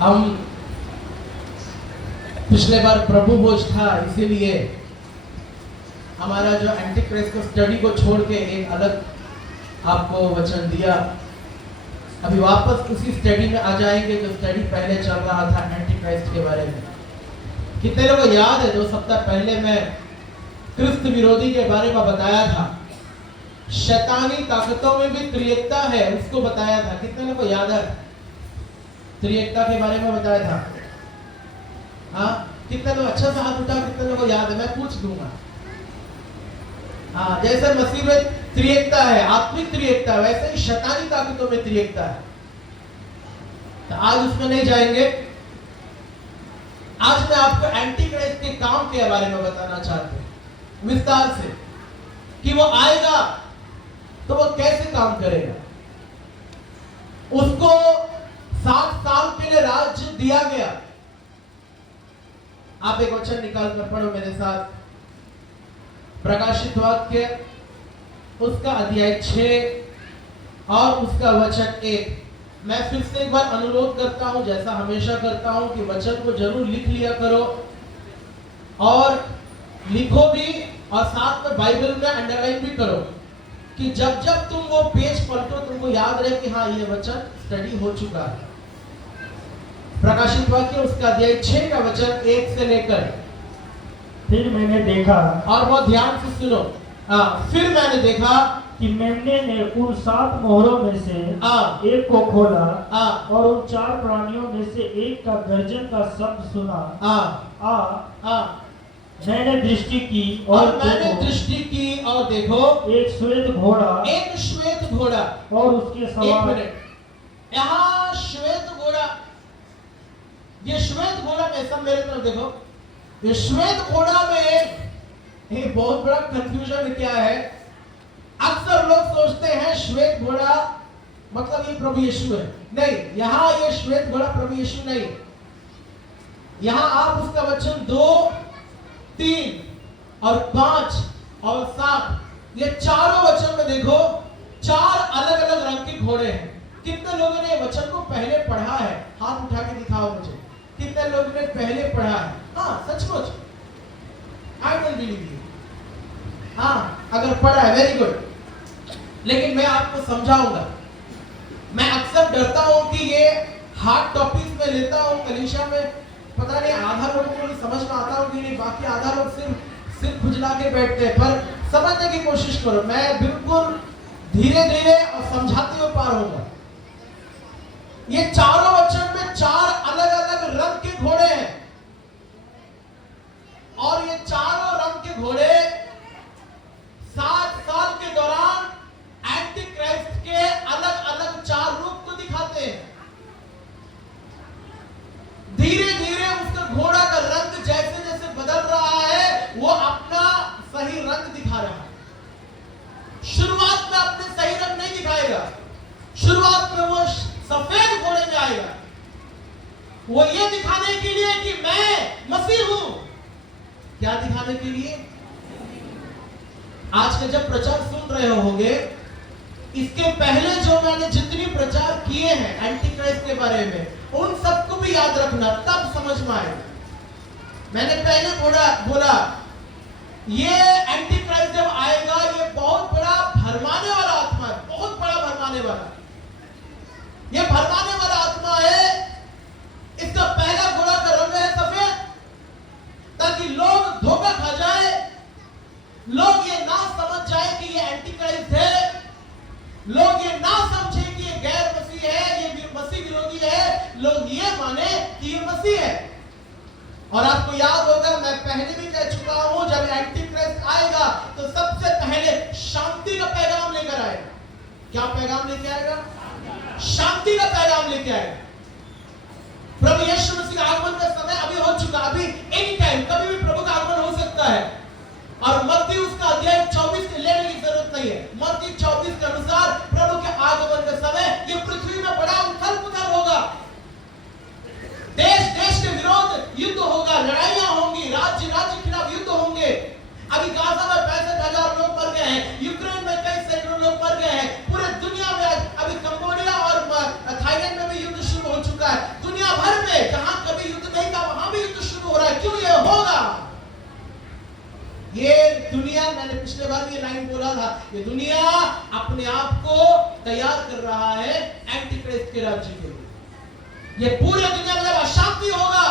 हम पिछले बार प्रभु भोज था, इसीलिए हमारा जो एंटी क्राइस्ट को स्टडी को छोड़ के एक अलग आपको वचन दिया। अभी वापस उसी स्टडी में आ जाएंगे जो स्टडी पहले चल रहा था एंटी क्राइस्ट के बारे में। कितने लोगों को याद है 2 सप्ताह पहले मैं क्रिस्त विरोधी के बारे में बताया था, शैतानी ताकतों में भी त्रिएकता है उसको बताया था। कितने लोगों को याद है त्रिएकता के बारे में बताया था? हाँ, कितने लोग अच्छा सा हाथ उठा, कितने लोगों को याद है? मैं पूछ दूंगा। हाँ, जैसे मसीह में त्रिएकता है, आत्मिक त्रिएकता, वैसे ही शैतानी ताकतों में त्रिएकता है। तो आज उसमें नहीं जाएंगे। आज मैं आपको एंटी क्राइस्ट के काम के बारे में बताना चाहते हैं विस्तार से, कि वो आएगा तो वो कैसे काम करेगा। उसको 7 साल के लिए राज्य दिया गया। आप एक वचन निकाल कर पढ़ो मेरे साथ, प्रकाशित वाक्य उसका अध्याय 6 और उसका वचन 1। मैं फिर से एक बार अनुरोध करता हूं, जैसा हमेशा करता हूं, कि वचन को जरूर लिख लिया करो और लिखो भी, और साथ में बाइबल में अंडरलाइन भी करो, कि जब जब तुम वो पेज पलटो तुमको याद रहे कि हाँ, ये वचन स्टडी हो चुका है। प्रकाशित वाक्य उसका अध्याय 6 का वचन 1 से लेकर। फिर मैंने देखा, और बहुत ध्यान से सुनो, फिर मैंने देखा कि मेमने ने उन 7 मोहरों में से एक को खोला, और उन 4 प्राणियों में से एक का गर्जन का शब्द सुना। मैंने दृष्टि की और देखो एक श्वेत घोड़ा और उसके सवार। यहाँ श्वेत घोड़ा, ये श्वेत घोड़ा में सब मेरे तरफ देखो, ये श्वेत घोड़ा में एक बहुत बड़ा कंफ्यूजन क्या है। अक्सर लोग सोचते हैं श्वेत घोड़ा मतलब ये प्रभु यीशु है। नहीं, यहाँ ये श्वेत घोड़ा प्रभु यीशु नहीं। यहाँ आप उसका वचन 2, 3 और 5 और 7, ये चारों वचन में देखो 4 अलग अलग रंग के घोड़े हैं। कितने लोगों ने वचन को पहले पढ़ा है? हाथ उठा के दिखाओ मुझे, कितने लोगों ने पहले पढ़ा है? हाँ, सचमुच, आई डोंट बिलीव यू। हाँ, अगर पढ़ा है वेरी गुड, लेकिन मैं आपको समझाऊंगा। मैं अक्सर डरता हूं कि ये हार्ड टॉपिक्स में लेता हूं कलीसिया में, पता नहीं आधा लोगों को समझ में आता हो कि नहीं, बाकी आधा लोग सिर्फ खुजला के बैठते हैं। पर समझने की कोशिश करो, मैं बिल्कुल धीरे धीरे और समझाते हुए पार होगा। ये चारों वचन में 4 अलग अलग रंग के घोड़े हैं, और ये चारों रंग के घोड़े 7 साल के दौरान एंटी क्राइस्ट के अलग अलग 4 रूप को दिखाते हैं। धीरे धीरे उसका घोड़ा का रंग जैसे जैसे बदल रहा है, वो अपना सही रंग दिखा रहा है। शुरुआत में अपने सही रंग नहीं दिखाएगा, शुरुआत में वो सफेद घोड़े में आएगा। वो ये दिखाने के लिए कि मैं मसीह हूं। क्या दिखाने के लिए? आज के जब प्रचार सुन रहे होंगे, इसके पहले जो मैंने जितनी प्रचार किए हैं एंटी क्राइस्ट के बारे में, उन सबको भी याद रखना, तब समझ में आएगा। मैंने पहले बोला ये एंटी क्राइस्ट जब आएगा, ये बहुत बड़ा भरमाने वाला आत्मा है, बहुत बड़ा भरमाने वाला। ये भरमाने वाला आत्मा है। इसका पहला घोड़ा का रंग है सफेद, ताकि लोग धोखा खा जाए, लोग ये ना समझ जाए कि ये एंटी क्राइस्ट है, लोग ये ना समझे कि ये गैर मसीह है, ये मसीह विरोधी है, लोग ये माने कि ये मसीह है। और आपको याद होगा, मैं पहले भी कह चुका हूं, जब एंटी क्राइस्ट आएगा तो सबसे पहले शांति का पैगाम लेकर आएगा। क्या पैगाम लेके आएगा? शांति का पैगाम लेके आएगा। प्रभु यीशु मसीह का आगमन का समय अभी हो चुका, अभी एनी टाइम कभी भी प्रभु का आगमन हो सकता है। और मत्ती उसका अध्याय 24 से लेने की जरूरत नहीं है। मत्ती 24 के अनुसार प्रभु के आगमन का समय ये पृथ्वी में बड़ा उथल-पुथल होगा, देश देश के विरोध युद्ध होगा, लड़ाइयां होंगी, राज्य के खिलाफ युद्ध होंगे। अभी गाजा में 65,000 लोग मर गए हैं, यूक्रेन में कई सैकड़ों लोग मर गए हैं, पूरे दुनिया में अभी कंबोडिया और थाईलैंड में भी युद्ध शुरू हो चुका है। दुनिया भर में मैंने पिछले बार भी ये लाइन बोला था, ये दुनिया अपने आप को तैयार कर रहा है एंटी क्राइस्ट के राज्य के लिए। ये पूरे दुनिया में जब अशांति होगा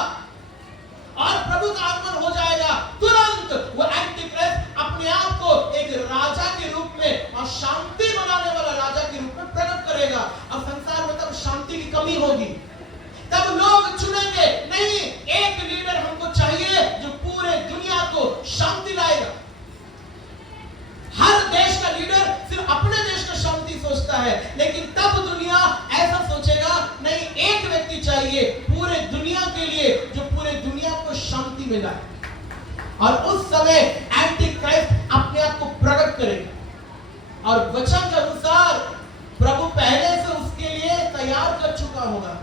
और प्रभु का आगमन हो जाएगा, तुरंत वो एंटी क्राइस्ट अपने आप को एक राजा के रूप में और शांति बनाने वाला राजा के रूप में प्रकट करेगा। अब संसार में तब शांति की कमी होगी, तब लोग चुनेंगे नहीं, एक लीडर हमको चाहिए जो पूरे दुनिया को शांति लाएगा। हर देश का लीडर सिर्फ अपने देश का शांति सोचता है, लेकिन तब दुनिया ऐसा सोचेगा नहीं, एक व्यक्ति चाहिए पूरे दुनिया के लिए जो पूरे दुनिया को शांति में लाए। और उस समय एंटी क्राइस्ट अपने आप को प्रकट करेगा और वचन के अनुसार प्रभु पहले से उसके लिए तैयार कर चुका होगा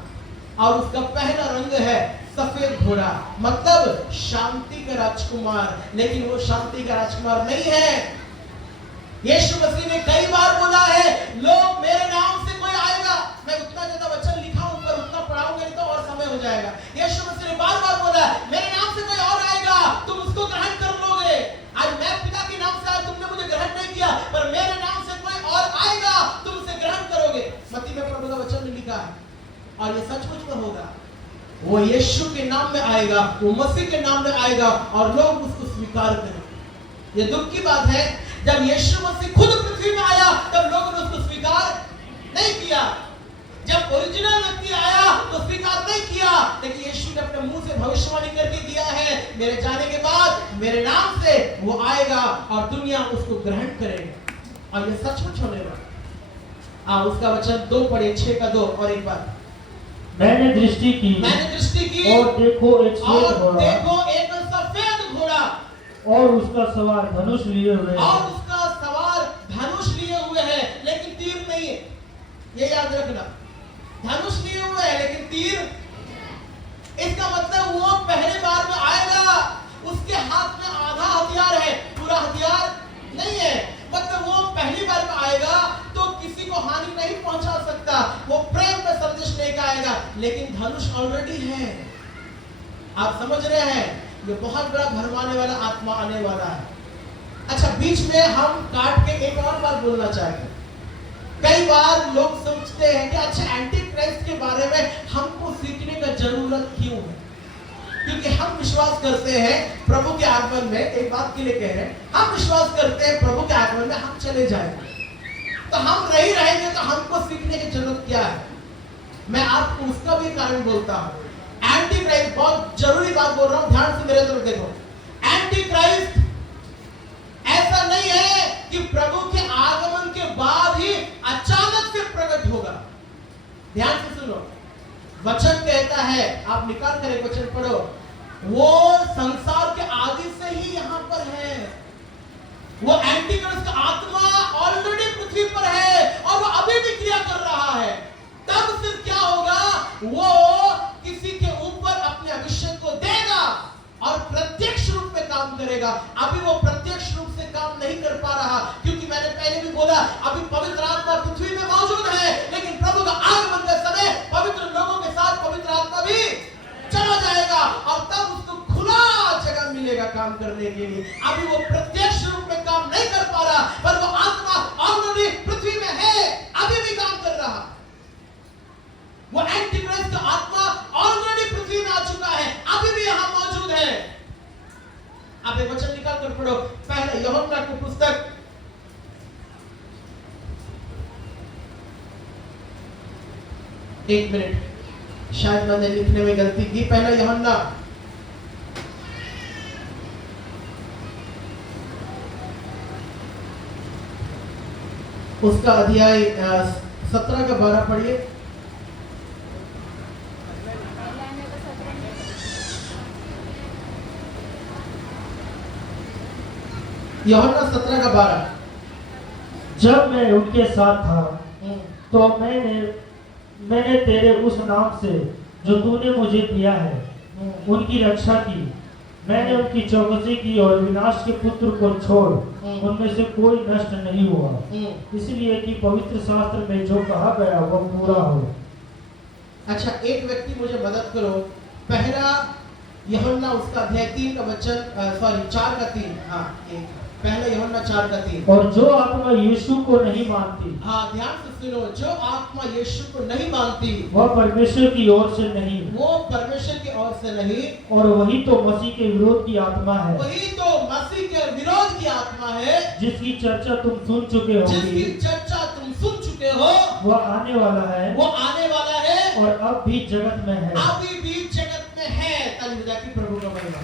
और उसका पहला रंग है सफेद घोड़ा, मतलब शांति का राजकुमार। लेकिन वो शांति का राजकुमार नहीं है। यीशु मसीह ने कई बार बोला है, लोग मेरे नाम से कोई आएगा, मैं उतना ज्यादा वचन लिखा हूं पर उतना पढ़ाऊंगा नहीं तो और समय हो जाएगा। यीशु मसीह ने बार बार बोला, मेरे नाम से कोई और आएगा, तुम उसको ग्रहण कर लोगे। आज मैं पिता के नाम से आया, तुमने मुझे ग्रहण नहीं किया, पर मेरे नाम से कोई और आएगा, तुम उसे ग्रहण करोगे। मत्ती में प्रभु का वचन में लिखा है और ये सचमुच में होगा। वो यीशु के नाम में आएगा, वो मसीह के नाम में आएगा और लोग उसको स्वीकार करेंगे। ये दुख की बात है, जब यीशु मसीह खुद पृथ्वी में आया तब लोगों ने उसको स्वीकार नहीं किया। जब ओरिजिनल व्यक्ति आया तो स्वीकार नहीं किया, लेकिन यीशु ने अपने मुंह से भविष्यवाणी करके दिया है, मेरे जाने के बाद मेरे नाम से वो आएगा और दुनिया उसको ग्रहण करेगा। और ये सचमुच होने वाला। उसका वचन 2 पढ़े, 6 का 2 और एक बार। मैंने दृष्टि की और देखो एक सफेद घोड़ा और उसका सवार धनुष लिए हुए है, लेकिन तीर नहीं है। ये याद रखना, धनुष लिए हुए है लेकिन तीर। इसका मतलब वो पहले बार में आएगा, उसके हाथ में आधा हथियार है, पूरा हथियार नहीं है। मतलब वो पहली बार में आएगा तो किसी को हानि नहीं पहुंचा सकता, वो प्रेम में संदेश लेकर आएगा, लेकिन धनुष ऑलरेडी है। आप समझ रहे हैं, ये बहुत बड़ा भरमाने वाला आत्मा आने वाला है। अच्छा, बीच में हम काट के एक और बात बोलना चाहेंगे। कई बार लोग सोचते हैं कि अच्छा, एंटी क्राइस्ट के बारे में हमको सीखने का जरूरत क्यों है? क्योंकि हम विश्वास करते हैं प्रभु के आगमन में, एक बात के लिए कह रहे हैं, हम विश्वास करते हैं प्रभु के आगमन में हम चले जाएंगे, तो हम नहीं रहेंगे, तो हमको सीखने की जरूरत क्या है? मैं आपको उसका भी कारण बोलता हूं। एंटी क्राइस्ट, बहुत जरूरी बात बोल रहा हूं, ध्यान से मेरे तरफ देखो। एंटी क्राइस्ट ऐसा नहीं है कि प्रभु के आगमन के बाद ही अचानक से प्रकट होगा। ध्यान से सुनो, वचन कहता है, आप निकाल कर एक वचन पढ़ो, वो संसार के आदि से ही यहां पर है। वो एंटी क्राइस्ट का आत्मा ऑलरेडी पृथ्वी पर है और वो अभी भी क्रिया कर रहा है। तब सिर्फ क्या होगा, वो किसी के ऊपर अपने अभिषेक को देगा और प्रत्यक्ष रूप में काम करेगा। अभी वो प्रत्यक्ष रूप से काम नहीं कर पा रहा, क्योंकि मैंने पहले भी बोला, अभी पवित्र आत्मा पृथ्वी में मौजूद है, लेकिन प्रभु का आगमन के समय पवित्र लोगों के साथ पवित्र आत्मा भी चला जाएगा और तब उसको खुला जगह मिलेगा काम करने के लिए। अभी वो प्रत्यक्ष रूप में काम नहीं कर पा रहा, पर वो आत्मा ऑलरेडी पृथ्वी में है, अभी भी काम कर रहा। वो एंटी क्राइस्ट का आत्मा ऑलरेडी पृथ्वी में आ चुका है, अभी भी यहां मौजूद है। आप एक वचन निकाल कर पढ़ो, पहला यूहन्ना की पुस्तक 1 मिनट, शायद मैंने लिखने में गलती की। पहला यूहन्ना उसका अध्याय 17 का 12 पढ़िए। यूहन्ना 17 का 12। जब मैं उनके साथ था तो मैंने तेरे उस नाम से जो तूने मुझे दिया है उनकी रक्षा की। मैंने उनकी चौकसी की और विनाश के पुत्र को छोड़ उनमें से कोई नष्ट नहीं हुआ, इसलिए कि पवित्र शास्त्र में जो कहा गया वह पूरा हो। अच्छा, एक व्यक्ति मुझे मदद करो, पहला यूहन्ना उसका अध्याय 3 का वचन, 4 का 3। हाँ, पहले यूहन्ना 4:3। और जो आत्मा यीशु को नहीं मानती, हाँ ध्यान से सुनो, जो आत्मा यीशु को नहीं मानती वह परमेश्वर की ओर से नहीं, वो परमेश्वर की ओर से नहीं, और वही तो मसीह के विरोध की आत्मा है, वही तो मसीह के विरोध की आत्मा है, जिसकी चर्चा तुम सुन चुके हो, जिसकी चर्चा तुम सुन चुके हो। वह आने वाला है, वो आने वाला है और अब भी जगत में है। अभी भी जगत में है। ताली बजा के प्रभु का महिमा।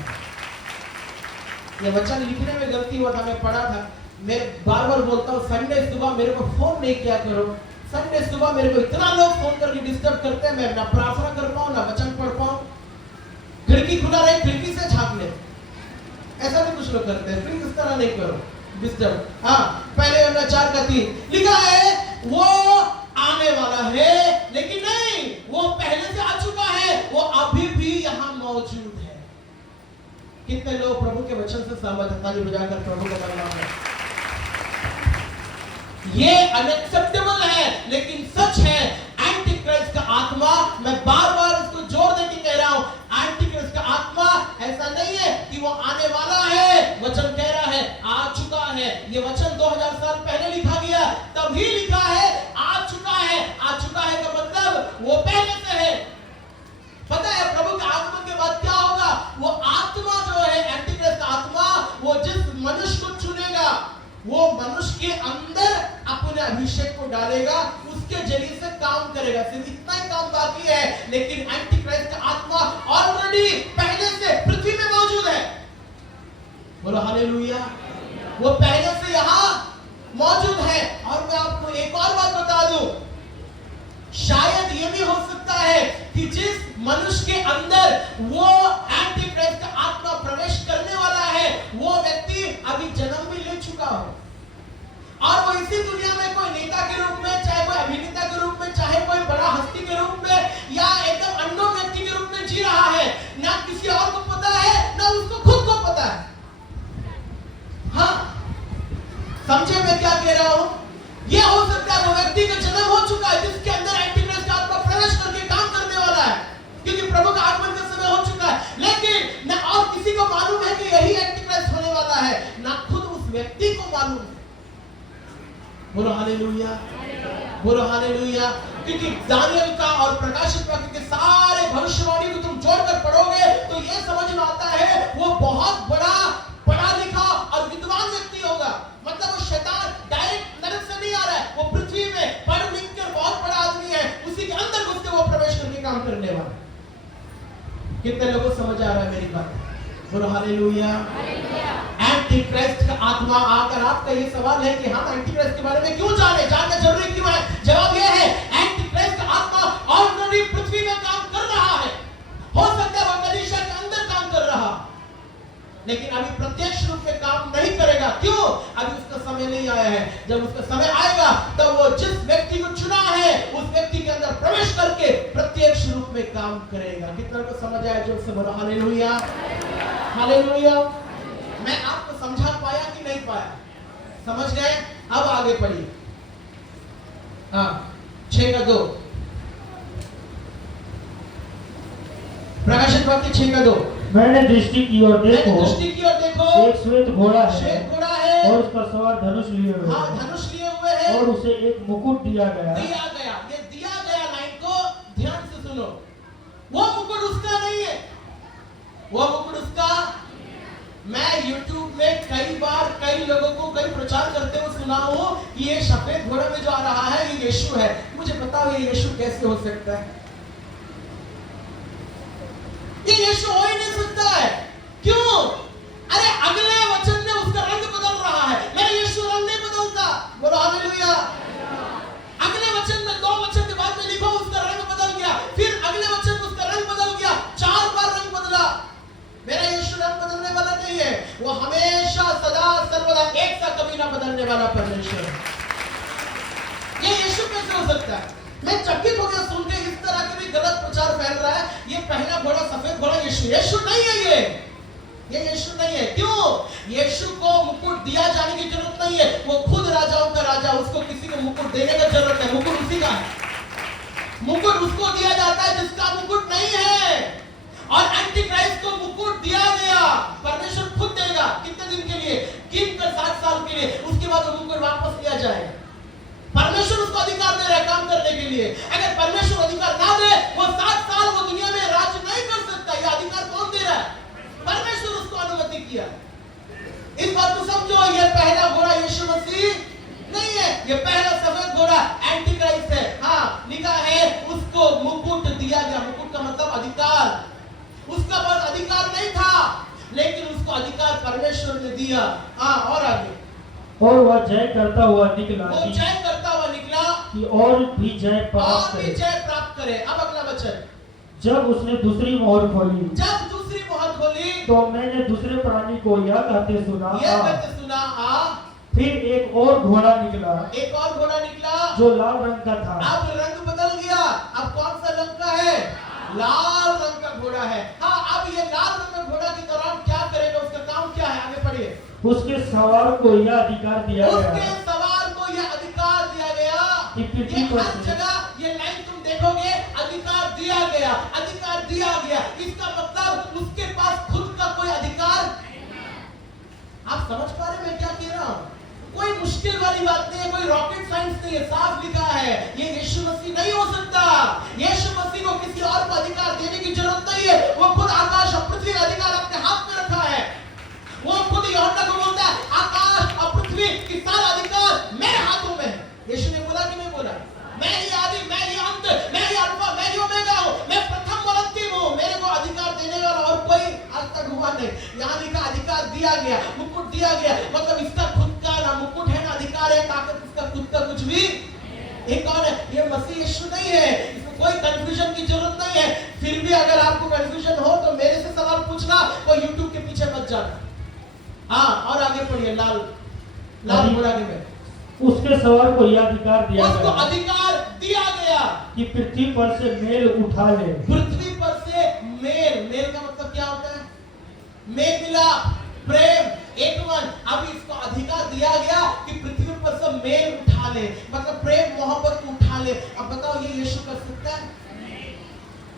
ये वचन लिखने में गलती हुआ था, मैं पढ़ा था। मैं बार बार बोलता हूँ, संडे सुबह मेरे को फोन नहीं किया करो। संडे सुबह मेरे को इतना लोग फोन करके डिस्टर्ब करते हैं, मैं ना प्रार्थना कर पाऊँ ना वचन पढ़ पाऊँ। खिड़की खुला रहे, खिड़की से झांक ले, ऐसा भी कुछ लोग करते हैं। प्लीज इस तरह नहीं करो डिस्टर्ब। हाँ, पहले यूहन्ना 4:3 लिखा है वो आने वाला है, लेकिन नहीं, वो पहले से आ चुका है, वो अभी भी यहाँ मौजूद है। कितने लोग प्रभु के वचन से सहमत हैं? ताली बजाकर प्रभु का महिमा करें। ये अनएक्सेप्टेबल है, लेकिन सच है। एंटी क्राइस्ट का आत्मा, मैं बार बार इसको जोर देके कह रहा हूं, एंटी क्राइस्ट का आत्मा ऐसा नहीं है कि वो आने वाला है। वचन कह रहा है आ चुका है। ये वचन 2000 साल पहले लिखा गया, तभी लिखा है आ चुका है। आ चुका है का मतलब वो पहले से है। पता है प्रभु के आगमन के बाद क्या होगा? वो आत्मा जो है, एंटी क्राइस्ट आत्मा, वो जिस मनुष्य को चुनेगा, वो मनुष्य के अंदर अपने अभिषेक को डालेगा, उसके जरिए से काम करेगा। सिर्फ इतना ही काम बाकी है, लेकिन एंटी क्राइस्ट का आत्मा ऑलरेडी पहले से पृथ्वी में मौजूद है। बोलो हालेलुया। वो पहले से यहाँ मौजूद है। और मैं आपको एक और बात बता दूं, शायद ये भी हो सकता है कि जिस मनुष्य के अंदर वो एंटी क्राइस्ट का आत्मा प्रवेश करने वाला है, वो व्यक्ति अभी जन्म भी ले चुका हो, और वो इसी दुनिया में कोई नेता के रूप में, चाहे कोई अभिनेता के रूप में, चाहे कोई बड़ा हस्ती के रूप में, या एकदम अननोन व्यक्ति के रूप में जी रहा है। ना किसी और को पता है, ना उसको खुद को पता है। हाँ, समझे मैं क्या कह रहा हूं? ये हो सकता है वो व्यक्ति का जन्म हो चुका है, जिसके अंदर एंटी क्राइस्ट का आत्मा प्रवेश करके काम करने वाला है, क्योंकि प्रभु का आगमन का समय हो चुका है। लेकिन न और किसी को मालूम है कि यही एंटी क्राइस्ट होने वाला है, ना खुद उस व्यक्ति को मालूम है। बोलो हालेलुया, बोलो हालेलुया। क्योंकि दानियल का और प्रकाशित वाक्य के सारे भविष्यवाणी को तुम जोड़कर पढ़ोगे तो ये समझ में आता है वो बहुत बड़ा पढ़ा लिखा और विद्वान व्यक्ति होगा। मतलब वो शैतान डायरेक्ट नरक से नहीं आ रहा है, वो पृथ्वी में पढ़ लिख कर बहुत बड़ा आदमी है, उसी के अंदर घुस के वो प्रवेश करके काम करने वाला। कितने लोगों को समझ आ रहा है मेरी बात? बोलो हालेलुया। एंटी क्राइस्ट का आत्मा आकर आपका ये सवाल है कि हम एंटी क्राइस्ट के बारे में क्यों जाने, जानना जरूरी क्यों है? जवाब यह है, एंटी क्राइस्ट का आत्मा ऑलरेडी पृथ्वी में काम कर रहा है। हो सकता है वो कलीसिया के अंदर काम कर रहा, लेकिन अभी प्रत्यक्ष रूप में काम नहीं करेगा। क्यों? अभी उसका समय नहीं आया है। जब उसका समय आएगा तब वो जिस व्यक्ति को चुना है, उस व्यक्ति के अंदर प्रवेश करके प्रत्यक्ष रूप में काम करेगा। कितना को समझ आया? जोर से बोलो हालेलुया, हालेलुया। मैं आपको समझा पाया कि नहीं पाया? समझ गए? अब आगे पढ़िए। हाँ, 6:2 प्रकाशित वाक्य 6:2। मैंने दृष्टि की और देखो, दृष्टि की और देखो, एक श्वेत घोड़ा है, श्वेत घोड़ा है, और उसका सवार धनुष लिए हुए हाँ, है, धनुष लिए हुए है, और उसे एक मुकुट दिया गया। दिया गया। ये दिया गया लाइन को ध्यान से सुनो। वो मुकुट उसका नहीं है, वो मुकुट उसका। मैं YouTube में कई बार कई लोगों को कई प्रचार करते हुए सुना हूं कि ये सफेद घोड़े में जो आ रहा है ये यीशु है। मुझे बताओ ये यीशु कैसे हो सकता है? ये यीशु हो ही नहीं सकता है। क्यों? अरे अगले वचन में उसका रंग बदल रहा है, मेरा यीशु रंग नहीं बदलता। बोलो हालेलुया। अगले वचन में 2 वचन के बाद में लिखो उसका रंग बदल गया, फिर अगले वचन में उसका रंग बदल गया, 4 बार रंग बदला। मेरा यीशु रंग बदलने वाला नहीं है, वो हमेशा सदा सर्वदा एक सा कभी ना बदलने वाला परमेश्वर है। ये यीशु कैसे हो सकता है? मैं चकित हो गया सुन के, इस तरह के भी गलत प्रचार फैल रहा है। ये पहला घोड़ा सफेद घोड़ा यीशु नहीं है। ये यीशु नहीं है। क्यों? यीशु को मुकुट दिया जाने की जरूरत नहीं है, वो खुद राजाओं का राजा, उसको किसी को मुकुट देने की जरूरत है। मुकुट उसी का है। मुकुट उसको दिया जाता है जिसका मुकुट नहीं है। और एंटी क्राइस्ट को मुकुट दिया गया, परमेश्वर खुद देगा। कितने दिन के लिए? गिनकर 60 साल के लिए, उसके बाद वो मुकुट वापस लिया जाएगा। परमेश्वर उसको अधिकार दे रहा है काम करने के लिए। अगर परमेश्वर अधिकार ना दे, वो 60 साल वो दुनिया में राज नहीं कर सकता। ये अधिकार कौन दे रहा है? परमेश्वर उसको अनुमति किया। इस बात को समझो, ये पहला घोड़ा यीशु मसीह नहीं है, ये पहला सफेद घोड़ा एंटी क्राइस्ट है। हाँ, लिखा है उसको मुकुट दिया गया। मुकुट का मतलब अधिकार। उसका पास अधिकार नहीं था, लेकिन उसको अधिकार परमेश्वर ने दिया। हाँ, और आगे, और वह जय करता हुआ निकला, वो जय करता हुआ निकला कि और भी जय प्राप्त और भी करे। जय प्राप्त करे। अब अगला वचन, जब उसने दूसरी मोहर खोली, जब दूसरी मोहर खोली, तो मैंने दूसरे प्राणी को यह कहते सुना, यह कहते सुना, फिर एक और घोड़ा निकला, एक और घोड़ा निकला जो लाल रंग का था। अब रंग बदल गया। अब कौन सा रंग का है? लाल रंग का घोड़ा है। हाँ, अब ये लाल रंग का घोड़ा के दौरान क्या करेगा? उसका काम क्या है? आगे पढ़िए। उसके सवार को यह अधिकार दिया उसके गया, सवार को यह अधिकार दिया गया। कि पृथ्वी ये पर हर जगह ये लाइन तुम देखोगे, अधिकार दिया गया, अधिकार दिया गया। इसका मतलब उसके पास खुद का कोई अधिकार। आप समझ पा रहे मैं क्या कह रहा हूं? कोई मुश्किल वाली बात नहीं है, कोई रॉकेट साइंस नहीं है, साफ लिखा है। ये यीशु मसीह नहीं हो सकता। यीशु मसीह को किसी और को अधिकार देने की जरूरत नहीं है। वो खुद आकाश और पृथ्वी का अधिकार अपने हाथ में रखा है। वो खुद यूहन्ना को बोलता है, आकाश और पृथ्वी की सारा अधिकार मेरे हाथों में है। यीशु ने बोला कि नहीं बोला? मैं ही आदि, मैं ही अंत, मैं ही अल्फा, मैं ही ओमेगा हूं, मैं प्रथम और अंतिम हूं। मेरे को अधिकार देने वाला और कोई आज तक हुआ नहीं। यहाँ लिखा अधिकार दिया गया, मुकुट दिया गया, मतलब इसका खुद का ना मुकुट है ना अधिकार है, ताकत इसका खुद का कुछ भी। एक कौन है? ये मसीह यीशु नहीं है। इसमें कोई कंफ्यूजन की जरूरत नहीं है। फिर भी अगर आपको कंफ्यूजन हो तो मेरे से सवाल पूछना, कोई यूट्यूब के पीछे मत जाना। हाँ, और आगे पढ़िए। लाल घोड़ा के में उसके सवार को यह अधिकार दिया उसको गया, अधिकार दिया गया कि पृथ्वी पर से मेल उठा ले। पृथ्वी पर से मेल, मेल का मतलब क्या होता है? मेल मिलाप, प्रेम, एक मन। अब इसको अधिकार दिया गया कि पृथ्वी पर से मेल उठा ले, मतलब प्रेम मोहब्बत को उठा ले। अब बताओ ये यीशु कर सकता है?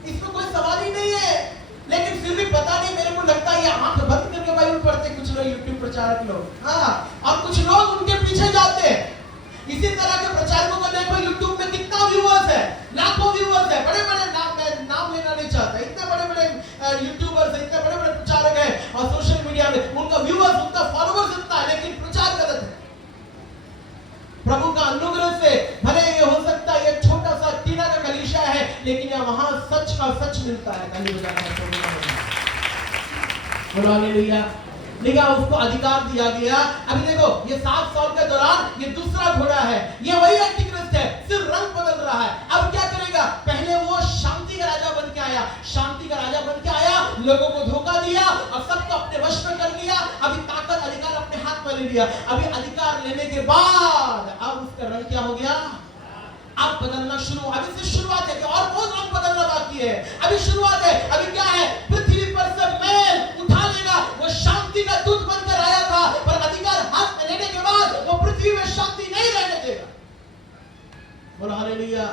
इसमें कोई सवाल ही नहीं है। लेकिन फिर भी पता नहीं, मेरे को लगता है ये आंख बंद करके बाइबल पढ़ते कुछ लोग, यूट्यूब प्रचारक लोग। हाँ, और कुछ लोग उनके पीछे जाते हैं। इसी तरह के प्रचारकों को देखो, यूट्यूब में कितना व्यूअर्स है, लाखों व्यूअर्स है। बड़े बड़े नाम, मैं नाम लेना नहीं चाहता, इतने बड़े बड़े यूट्यूबर्स है, इतने बड़े बड़े प्रचारक है, और सोशल मीडिया में उनका व्यूअर्स, उनका फॉलोअर्स इतना है, लेकिन प्रचार गलत है। प्रभु का अनुग्रह से भले ये हो सकता है ये छोटा सा टीना का कलीसिया है, लेकिन यहाँ वहां सच का सच मिलता है। हालेलुया। लिखा उसको अधिकार दिया गया। अभी देखो, ये 7 साल के दौरान ये दूसरा घोड़ा है, ये वही एंटीक्रिस्ट है, सिर्फ रंग बदल रहा है। अब क्या करेगा? पहले वो शांति का राजा बन के आया, शांति का राजा बन के आया, लोगों को धोखा दिया और सबको अपने वश में कर लिया। अभी ताकत अधिकार अपने हाथ में ले लिया। अभी अधिकार लेने के बाद अब उसका रंग क्या हो गया? अब बदलना शुरू। अभी से शुरुआत है, और बहुत रंग बदलना बाकी है। अभी शुरुआत है। अभी क्या है? पृथ्वी पर से मेल उठा लेगा। वो शांति का दूत बनकर आया था, पर अधिकार हाथ में लेने के बाद वो पृथ्वी में शांति नहीं रहने देगा। बोलो हालेलुया।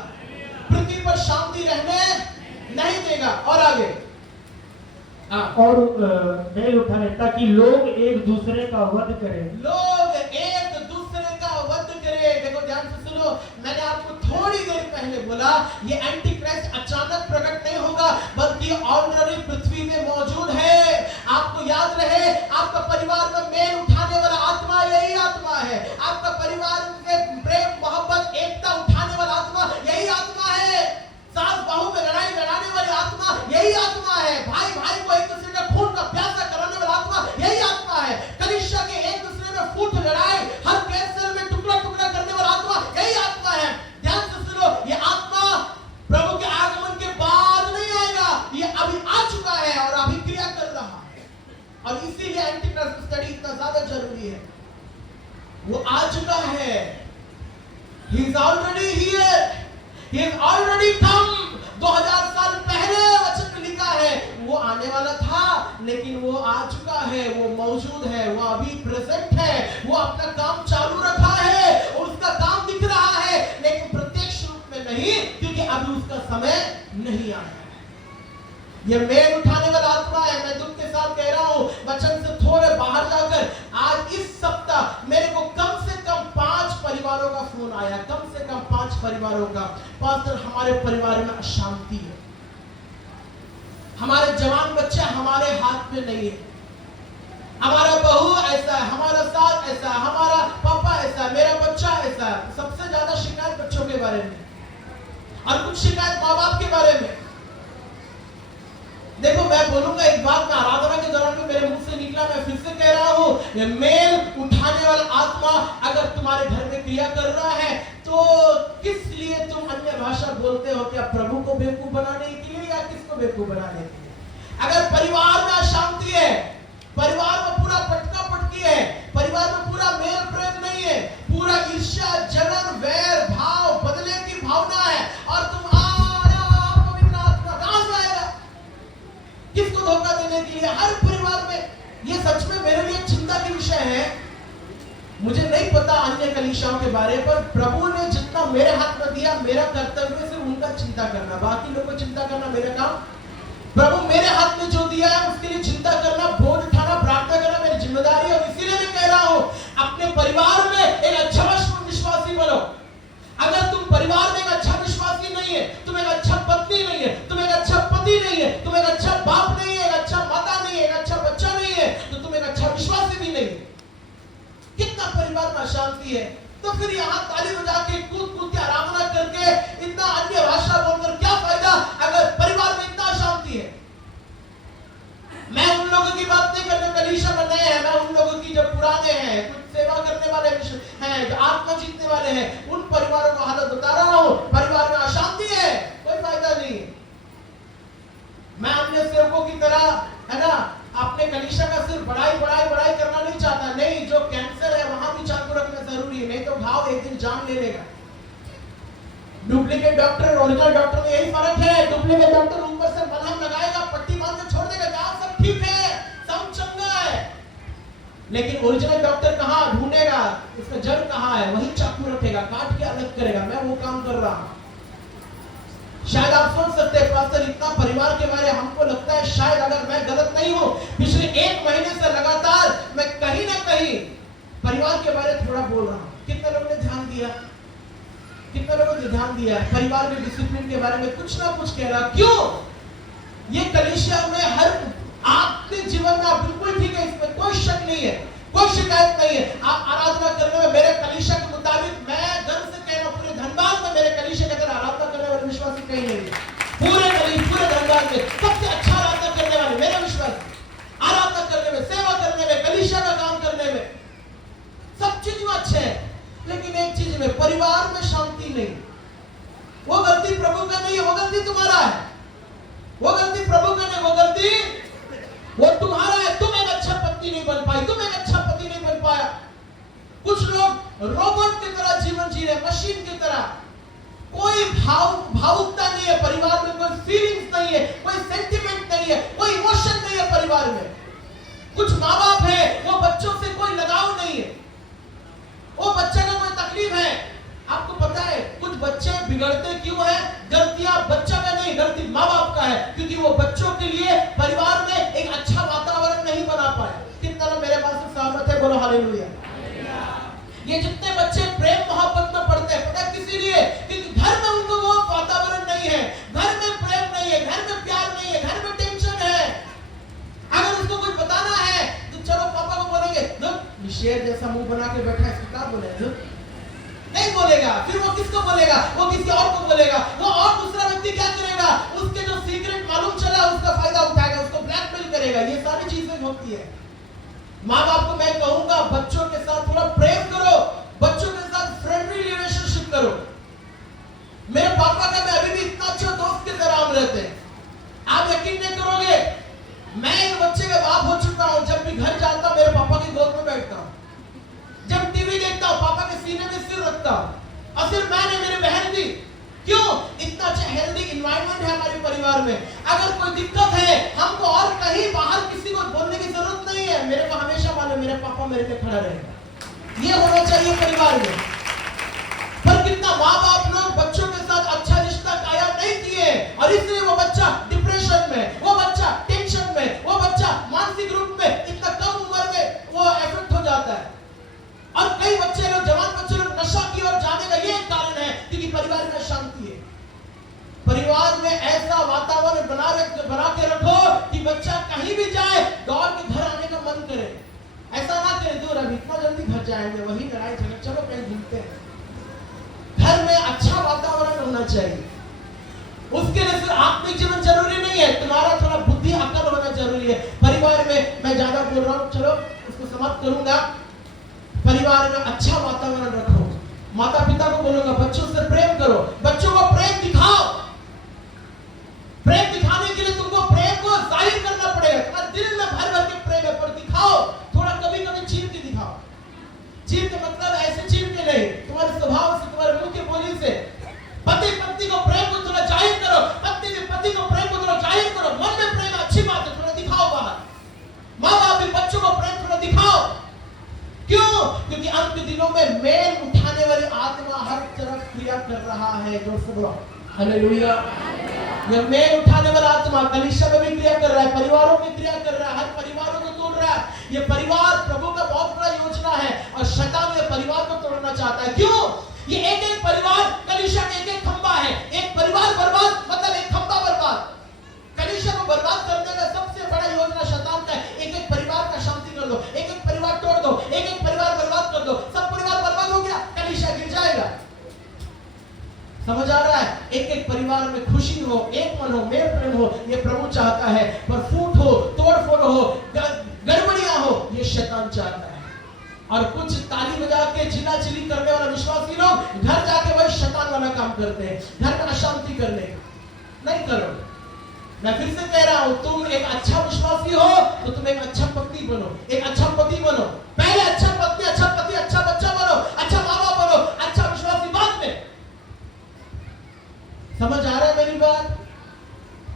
पृथ्वी पर शांति रहने नहीं देगा। और आगे, और मेल उठाए, ताकि लोग एक दूसरे का वध करें। लोग एक दूसरे का वध करें। देखो ध्यान से सुनो, मैंने आपको थोड़ी देर पहले बोला, ये एंटी क्राइस्ट अचानक प्रकट नहीं होगा, बल्कि ऑलरेडी पृथ्वी में मौजूद है। आपको याद रहे, आपका परिवार में मेल उठाने वाला आत्मा यही आत्मा है। आपका परिवार में प्रेम मोहब्बत एकता उठाने वाला आत्मा यही आत्मा है। सास बहू में लड़ाई लड़ाने वाली आत्मा यही आत्मा है। भाई भाई को एक दूसरे का खून का प्यासा कराने वाला आत्मा यही आत्मा है। कलीसिया के एक दूसरे में फूट लड़ाई, हर कैंसर में टुकड़ा टुकड़ा करने वाला आत्मा यही आत्मा है। ध्यान से सुनो, ये आत्मा प्रभु के आगमन के बाद नहीं आएगा, ये अभी आ चुका है और अभी क्रिया कर रहा है। और इसीलिए एंटीक्राइस्ट स्टडी इतना ज्यादा जरूरी है। वो आ चुका है, he is already here, he has already come। 2000 साल पहले वचन में लिखा है, वो आने वाला था, लेकिन वो आ चुका है, वो मौजूद है, वो अभी प्रेजेंट है, वो अपना काम चालू रखा है और उसका काम दिख रहा है, लेकिन प्रत्यक्ष रूप में नहीं, क्योंकि अभी उसका समय नहीं आया है। ये मेल उठाने वाला आत्मा है। मैं दुख के साथ कह रहा हूं, वचन से थोड़े बाहर जाकर आज इस सप्ताह मेरे को कम से कम 5 परिवारों का फोन आया, कम से कम 5 परिवारों का, पास्टर हमारे परिवार में अशांति है, हमारे जवान बच्चे हमारे हाथ में नहीं है, हमारा बहू ऐसा है, हमारा सास ऐसा है, हमारा पापा ऐसा है, मेरा बच्चा ऐसा है। सबसे ज्यादा शिकायत बच्चों के बारे में और कुछ शिकायत माँ बाप के बारे में। देखो मैं बोलूंगा एक बात, मैं आराधना के दौरान में मेरे मुंह से निकला, मैं फिर से कह रहा हूं, ये मेल उठाने वाला आत्मा अगर तुम्हारे घर में क्रिया कर रहा है तो किस लिए तुम अन्य भाषा बोलते हो? क्या प्रभु को बेवकूफ बनाने के लिए या किसको बेवकूफ बनाने के लिए? अगर परिवार में अशांति है, परिवार में पूरा पटका पटकी है, परिवार में पूरा मेल प्रेम नहीं है, पूरा ईर्ष्या जलन वैर भाव बदले की भावना है और तुम पवित्र आत्मा कहां से आएगा? किसको धोखा देने के लिए? हर परिवार में ये सच में मेरे लिए चिंता की विषय है। मुझे नहीं पता अन्य कलीसियाओं के बारे पर, प्रभु ने जितना मेरे हाथ में दिया, मेरा कर्तव्य सिर्फ उनका चिंता करना, बाकी लोगों को चिंता करना मेरा काम। प्रभु मेरे हाथ में जो दिया है उसके लिए चिंता करना, बोझ उठाना, प्रार्थना करना मेरी जिम्मेदारी है। इसीलिए मैं कह रहा हूं, अपने परिवार में एक अच्छा विश्वासी बनो। अगर तुम परिवार में एक अच्छा विश्वासी नहीं है, तुम एक अच्छा पत्नी नहीं है, तुम एक अच्छा पति नहीं है, तुम एक अच्छा बाप नहीं है, एक अच्छा माता नहीं है, एक अच्छा बच्चा नहीं है, तो तुम एक अच्छा विश्वासी भी नहीं है। कितना परिवार में अशांति है, तो फिर यहाँ ताली बजा के कूद के आराधना करके इतना अन्य भाषा बोलकर क्या फायदा अगर परिवार में इतना अशांति है? मैं उन लोगों की बात नहीं करने, कलीसिया में नए हैं, मैं उन लोगों की जो पुराने हैं, कुछ सेवा करने वाले हैं, जो आत्मा जीतने वाले हैं, उन परिवारों को हालत बता रहा हूं। परिवार में अशांति है, कोई फायदा नहीं। मैं अन्य सेवकों की तरह है ना अपने कलीसिया का सिर्फ बड़ाई करना नहीं चाहता। नहीं, जो कैंसर है वहां भी चाकू रखना जरूरी है, नहीं तो घाव एक दिन जान ले लेगा। डुप्लीकेट डॉक्टर ओरिजिनल डॉक्टर में यही फर्क है। डुप्लीकेट डॉक्टर ऊपर से मलहम लगाएगा, पट्टी बांध के छोड़ देगा, जाओ सब ठीक है, सब चंगा है। लेकिन ओरिजिनल डॉक्टर कहां ढूंढेगा, इसका जड़ कहां है, वही चाकू रखेगा, काट के अलग करेगा। मैं वो काम कर रहा हूं। शायद आप सोच सकते हैं पास्टर इतना परिवार के बारे हमको लगता है, शायद अगर मैं गलत नहीं हूं, पिछले 1 महीने से लगातार मैं कहीं ना कहीं परिवार के बारे थोड़ा बोल रहा हूं। कितने लोगों ने ध्यान दिया? कितने लोगों ने ध्यान दिया? परिवार में डिसिप्लिन के बारे में कुछ ना कुछ कह रहा। क्यों? ये कलीसिया में हर आपके जीवन में आप बिल्कुल ठीक है, इसमें कोई शक नहीं है, कोई शिकायत नहीं है। आप आराधना करने में मेरे कलीसिया के मुताबिक, मैं गर्व से कह रहा हूं, पूरे धनबाद में मेरे कलीसिया की तरह आराधना करने वाले विश्वासी कहीं नहीं है। पूरे धनबाद में सबसे अच्छा आराधना करने वाले मेरे विश्वासी, आराधना करने में, सेवा करने में, कलीसिया का काम करने में, सब चीज में अच्छे हैं। लेकिन एक चीज में, परिवार में शांति नहीं। वो गलती प्रभु का नहीं है, वो गलती तुम्हारा है। वो गलती प्रभु का नहीं, वो गलती वो तुम्हारा है। तुम एक अच्छा पत्नी नहीं बन पाई, तुम एक अच्छा पति नहीं बन पाया। कुछ लोग रोबोट की तरह जीवन जी रहे, मशीन की तरह। कोई भावुकता नहीं है परिवार में, कोई फीलिंग्स नहीं है, कोई सेंटिमेंट नहीं है, कोई इमोशन नहीं है परिवार में। कुछ माँ बाप है, वो बच्चों से कोई लगाव नहीं है, वो बच्चे को कोई तकलीफ है। आपको पता है कुछ बच्चे बिगड़ते क्यों हैं? गलतियां बच्चा का नहीं, गलती माँ बाप का है, क्योंकि वो बच्चों के लिए परिवार में एक अच्छा वातावरण नहीं बना पाए। कितना लोग मेरे पास सहमत है? बोलो हालेलुया। ये जितने बच्चे प्रेम मोहब्बत में पढ़ते हैं, पता है किसी लिए? क्योंकि घर में उनको वो वातावरण नहीं है, घर में प्रेम नहीं है, घर में प्यार नहीं है, घर में टेंशन है। अगर उसको कुछ बताना है तो चलो पापा को बोलेंगे, शेर जैसा मुंह बना के बैठा है, इसको क्या बोले? नहीं बोलेगा। फिर वो किसको बोलेगा? वो किसी और को बोलेगा। वो और दूसरा व्यक्ति क्या करेगा? उसके जो सीक्रेट मालूम चला उसका फायदा उठाएगा, उसको ब्लैकमेल करेगा। ये सारी चीजें होती है। माँ बाप को मैं कहूंगा, बच्चों के साथ थोड़ा प्रेम करो, बच्चों के साथ फ्रेंडली रिलेशनशिप करो। मेरे पापा का मैं अभी भी इतना अच्छा दोस्त के तरह हम रहते हैं, आप यकीन नहीं करोगे। मैं एक बच्चे का बाप हो चुका हूं। जब भी घर जाता मेरे पापा की गोद में बैठता हूं, जब टीवी देखता हूं पापा के सीने में सिर रखता हूं। और सिर्फ मैं नहीं, मेरी बहन भी। क्यों? इतना अच्छा हेल्दी एनवायरनमेंट है हमारे परिवार में। अगर कोई दिक्कत है हमको और कहीं बाहर किसी को बोलने की जरूरत नहीं है। मेरे को हमेशा मालूम मेरे पापा मेरे लिए खड़ा रहेगा। ये होना चाहिए परिवार में। पर कितना माँ बाप लोग बच्चों के साथ अच्छा रिश्ता कायम नहीं किए और इसलिए वो बच्चा डिप्रेशन में, वो में ऐसा वातावरण बना के रखो कि बच्चा कहीं भी जाए दौड़ के घर आने का मन करे। ऐसा ना करे दूर अभी इतना जल्दी घर जाएंगे, वही लड़ाई झगड़ा, चलो कहीं घूमते हैं। घर में अच्छा वातावरण होना चाहिए। उसके लिए सिर्फ आत्मिक जीवन जरूरी नहीं है, तुम्हारा थोड़ा बुद्धि अकल होना जरूरी है। परिवार में मैं ज्यादा बोल रहा हूँ, चलो उसको समाप्त करूंगा। परिवार में अच्छा वातावरण रखो। माता पिता को बोलूंगा बच्चों से प्रेम करो, बच्चों को प्रेम दिखाओ। प्रेम दिखाने के लिए तुमको प्रेम को जाहिर करना पड़ेगा। तुम्हारे दिल में भर भर के प्रेम है, पर दिखाओ थोड़ा, कभी कभी चीर के दिखाओ। चीर के मतलब ऐसे चीर के नहीं, तुम्हारे स्वभाव से, तुम्हारे मुंह की बोली से। पति पत्नी को प्रेम को थोड़ा जाहिर करो, पत्नी भी पति को प्रेम को थोड़ा जाहिर करो। मन में प्रेम अच्छी बात है, थोड़ा दिखाओ बाहर। माँ बाप भी बच्चों को प्रेम थोड़ा दिखाओ। क्यों? क्योंकि अंत के दिनों में मेल उठाने वाली आत्मा हर तरफ क्रिया कर रहा है। जो सब हालेलुया, यह मेल उठाने वाला आत्मा कलीसिया में भी क्रिया कर रहा है, परिवारों में क्रिया कर रहा है, हर परिवारों को तोड़ रहा है। ये परिवार प्रभु का बहुत बड़ा योजना है और शैतान ये परिवार को तोड़ना चाहता है। क्यों? ये एक एक परिवार, कलीसिया में एक एक खंबा है। एक परिवार बर्बाद मतलब एक खंबा बर्बाद। कलीसिया को बर्बाद करने का सबसे बड़ा योजना शैतान का है। एक एक परिवार का शांति कर दो, एक एक परिवार तोड़ दो, एक एक परिवार बर्बाद कर दो। सब परिवार बर्बाद हो गया, कलीसिया गिर जाएगा। समझ आ रहा है? एक एक परिवार में खुशी हो, एक मन हो, मेल प्रेम हो, ये प्रभु चाहता है। पर फूट हो, तोड़-फोड़ हो, गड़बड़ियां हो, ये शैतान चाहता है। और कुछ ताली बजा के चिल्ला-चिल्ली करने वाला विश्वासी लोग घर जाके वही शैतान वाला काम करते हैं, घर में अशांति करने का। नहीं करो। मैं फिर से कह रहा हूं, तुम एक अच्छा विश्वासी हो तो तुम एक अच्छा पति बनो, एक अच्छा पति बनो। पहले अच्छा पत्नी, अच्छा पति, अच्छा बच्चा बनो, अच्छा माँ बाप बनो, अच्छा विश्वासी बाद में। समझ आ रहा है मेरी बात?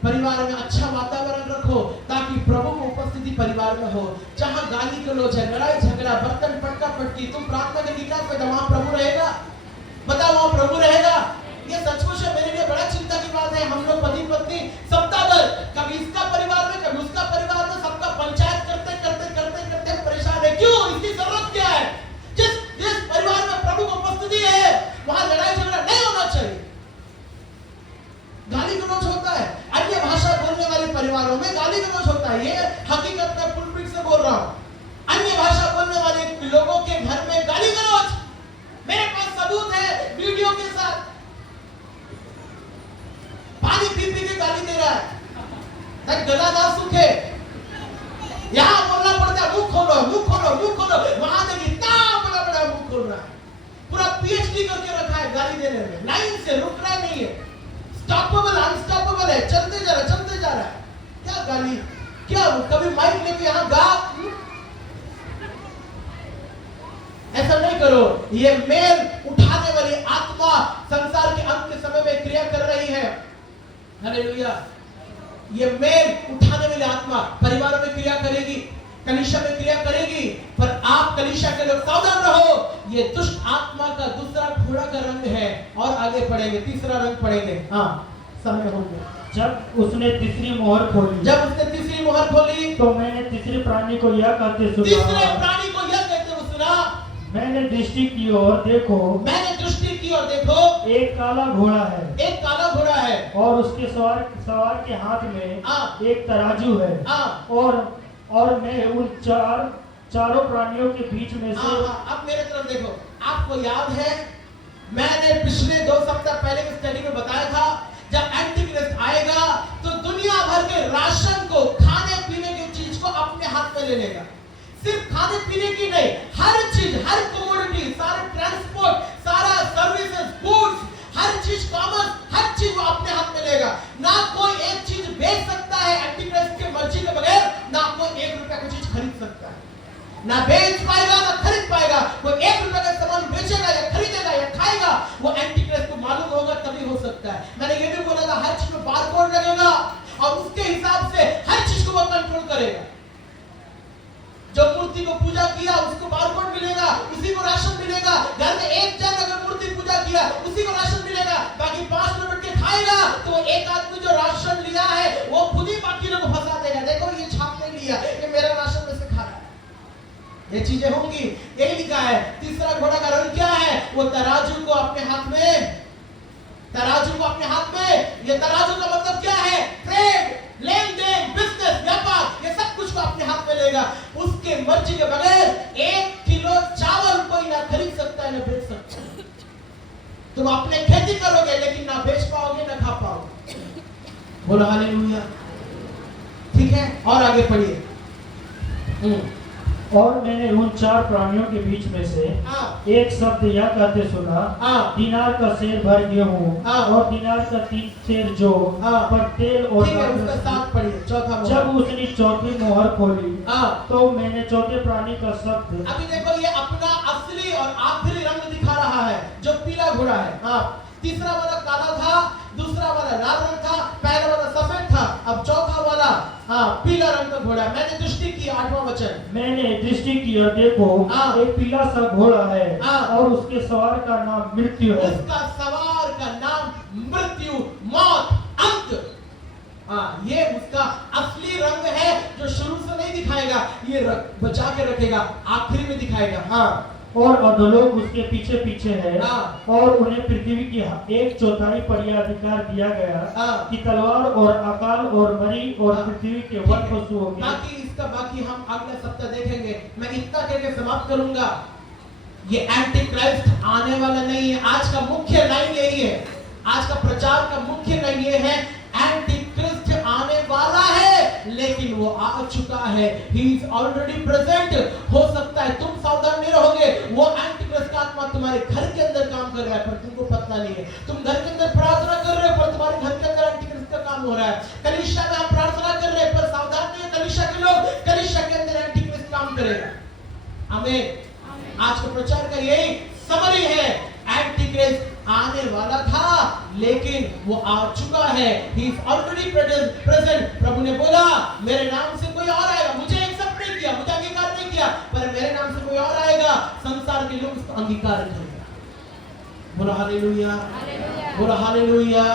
परिवार में अच्छा वातावरण रखो ताकि प्रभु की उपस्थिति परिवार में हो। जहां गाली गलौज है, लड़ाई झगड़ा, बर्तन पटका पटकी, तुम प्रार्थना के निकाल पे वहां प्रभु रहेगा? बताओ वहां प्रभु रहेगा? ये सचमुच है, मेरे लिए बड़ा चिंता की बात है। हम लोग पति पत्नी सप्ताह भर कभी इसका परिवार में कभी उसका परिवार में सबका पंचायत करते करते करते करते परेशान है। क्यों? इसकी जरूरत क्या है? जिस परिवार में प्रभु की उपस्थिति है वहां लड़ाई झगड़ा नहीं होना चाहिए, गाली गलौज होता है। अन्य भाषा बोलने वाले परिवारों में गाली गलौज होता है। ये हकीकत में पुलपिट से बोल रहा हूं। अन्य भाषा बोलने वाले लोगों के घर में गाली गलौज, मेरे पास सबूत है वीडियो के साथ। पानी पी पी के गाली दे रहा है ताकि गला ना सूखे। यहां बोलना पड़ता है मुंह खोलो, मुंह खोलो, मुंह खोलो। वहां देखिए इतना बड़ा बड़ा मुंह खोल रहा है, पूरा पीएचडी करके रखा है गाली देने में, लाइन से रुक रहा नहीं है। स्टॉपेबल अनस्टॉपेबल है, चलते जा रहा है। क्या गाली, क्या कभी माइक लेके यहां गा? ऐसा नहीं करो। ये मेल उठाने वाली आत्मा संसार के अंत के समय में क्रिया कर रही है। हालेलुया। ये मेल उठाने वाली आत्मा परिवारों में क्रिया करेगी, कलीसिया में क्रिया करेगी। पर आप कलीसिया के लोग सावधान रहो, ये दुष्ट आत्मा का दूसरा घोड़ा का रंग है। और आगे पढ़ेंगे, तीसरा रंग पढ़ेंगे। हाँ, समय हो गया। जब उसने तीसरी मोहर खोली, तो मैंने तीसरे प्राणी को यह कहते सुना, मैंने दृष्टि की और देखो, एक काला घोड़ा है, और उसके सवार के हाथ में एक तराजू है। और मैं उन चारों प्राणियों के बीच में से। अब मेरे तरफ देखो। आपको याद है मैंने पिछले 2 सप्ताह पहले की स्टडी में बताया था, जब एंटीक्रिस्ट आएगा तो दुनिया भर के राशन को, खाने पीने की चीज को अपने हाथ में ले लेगा। सिर्फ खाने पीने की नहीं, हर चीज, हर कमोडिटी, सारे ट्रांसपोर्ट, सारा सर्विसेज, गुड्स, हर चीज, कॉमर्स, हर चीज वो अपने हाथ में लेगा। ना कोई एक चीज बेच सकता है एंटीक्रिस्ट के मर्जी के बगैर, ना कोई 1 रुपए की चीज खरीद सकता है। ना बेच पाएगा ना खरीद पाएगा। कोई 1 रुपए का सामान बेचेगा या खरीदेगा या खाएगा, वो एंटीक्रिस्ट को मालूम होगा तभी हो सकता है। मैंने ये भी बोला था, हर चीज में बारकोड लगेगा और उसके हिसाब से हर चीज को वो कंट्रोल करेगा। जो मूर्ति को पूजा किया उसको बारकोड मिलेगा, उसी को राशन मिलेगा। घर में एक जन अगर मूर्ति पूजा किया उसी को राशन मिलेगा। बाकी 5 लोग बैठ के खाएगा तो एक आदमी जो राशन लिया है वो खुद ही बाकी लोगों को फंसा देगा। देखो ये छाप नहीं लिया, ये मेरा राशन में से खा रहा है। ये चीजें होंगी। यही लिखा है। तीसरा घोड़ा का रंग क्या है? वो तराजू को अपने हाथ में, ये तराजू का मतलब बोलो हालेलुया। ठीक है, और आगे पढ़िए। और मैंने उन चार प्राणियों के बीच में से एक शब्द यह कहते सुना, दिनार का सेर भर गेहूं और दिनार का 3 सेर जौ पर तेल और उसका साथ पढ़िए, चौथा। जब उसने चौथी मोहर खोली तो मैंने चौथे प्राणी का शब्द। अभी देखो, ये अपना असली और आखिरी रंग दिखा रहा है, जो पीला घोड़ा है। तीसरा वाला काला था, दूसरा वाला लाल रंग था, पहला वाला सफेद था, अब चौथा वाला पीला रंग का घोड़ा। मैंने दृष्टि की, 8वां वचन, मैंने दृष्टि की और देखो एक पीला सा घोड़ा है और उसके सवार का नाम मृत्यु है। उसका सवार का नाम मृत्यु, मौत, अंत। ये उसका असली रंग है, जो शुरू से नहीं दिखाएगा, ये बचा के रखेगा, आखिरी में दिखाएगा। और अधोलोक उसके पीछे पीछे है और उन्हें पृथ्वी की 1/4 पर यह अधिकार दिया गया कि तलवार और अकाल और मरी और पृथ्वी के वन पशु होंगे। बाकी हम अगले सप्ताह देखेंगे। मैं इतना कहकर समाप्त करूंगा, ये एंटी क्राइस्ट आने वाला नहीं है। आज का मुख्य लाइन यही है, आज का प्रचार का मुख्य लाइन ये है, एंटी क्रिस्ट आने वाला है, लेकिन वो आ चुका है। He is already present. हो सकता है तुम सावधान नहीं रहोगे, वो एंटी क्रिस्ट का आत्मा तुम्हारे घर के अंदर काम कर रहा है, पर तुमको पता नहीं है। तुम घर के अंदर प्रार्थना कर रहे हो, पर तुम्हारे घर के अंदर एंटी क्रिस्ट का काम हो रहा है। कलीसिया में आप प्रार्थना कर रहे हैं, पर सावधान नहीं है कलीसिया के लोग, कलीसिया के अंदर एंटी क्रिस्ट काम करेगा। आमीन। आज का प्रचार का यही समरी है, एंटी क्रिस्ट आने वाला था, लेकिन वो आ चुका है। He is already present। प्रभु ने बोला, मेरे नाम से कोई और आएगा, मुझे एक्सेप्ट नहीं किया, मुझे अंगीकार नहीं किया, पर मेरे नाम से कोई और आएगा, संसार के लोग उसको अंगीकार करेंगे। बोलो हालेलुया, बोलो हालेलुया।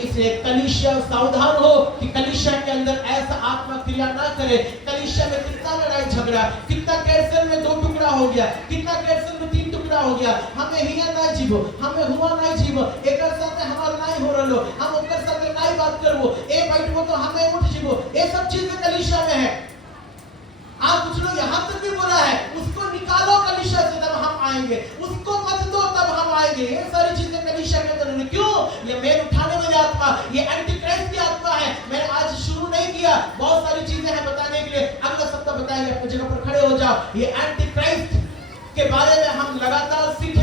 इसलिए कलीसिया सावधान हो कि कलीसिया के अंदर ऐसा आत्मा क्रिया ना करे। कलीसिया में कितना लड़ाई झगड़ा, कितना कैंसर में 2 टुकड़ा हो गया, कितना कैंसर में 3 टुकड़ा हो गया। हमें हिया ना जीवो, हमें हुआ ना जीवो, एक साथ हमार नहीं हो रलो, हम ओकर साथ नहीं बात करबो, ए बैठबो तो हमें उठ जीवो। ये सब चीजें कलीसिया में है। आज कुछ लोग यहाँ तक भी बोला है, उसको निकालो कलीसिया से तब हम आएंगे, उसको मत दो तब हम आएंगे। ये सारी चीजें कलीसिया के अंदर नहीं। क्यों? ये मेल उठाने वाली आत्मा, ये एंटी क्राइस्ट की आत्मा है। मैंने आज शुरू नहीं किया, बहुत सारी चीजें हैं बताने के लिए, अगला सप्ताह बताएंगे। अपनी जगह पर खड़े हो जाओ। ये एंटी क्राइस्ट के बारे में हम लगातार सीख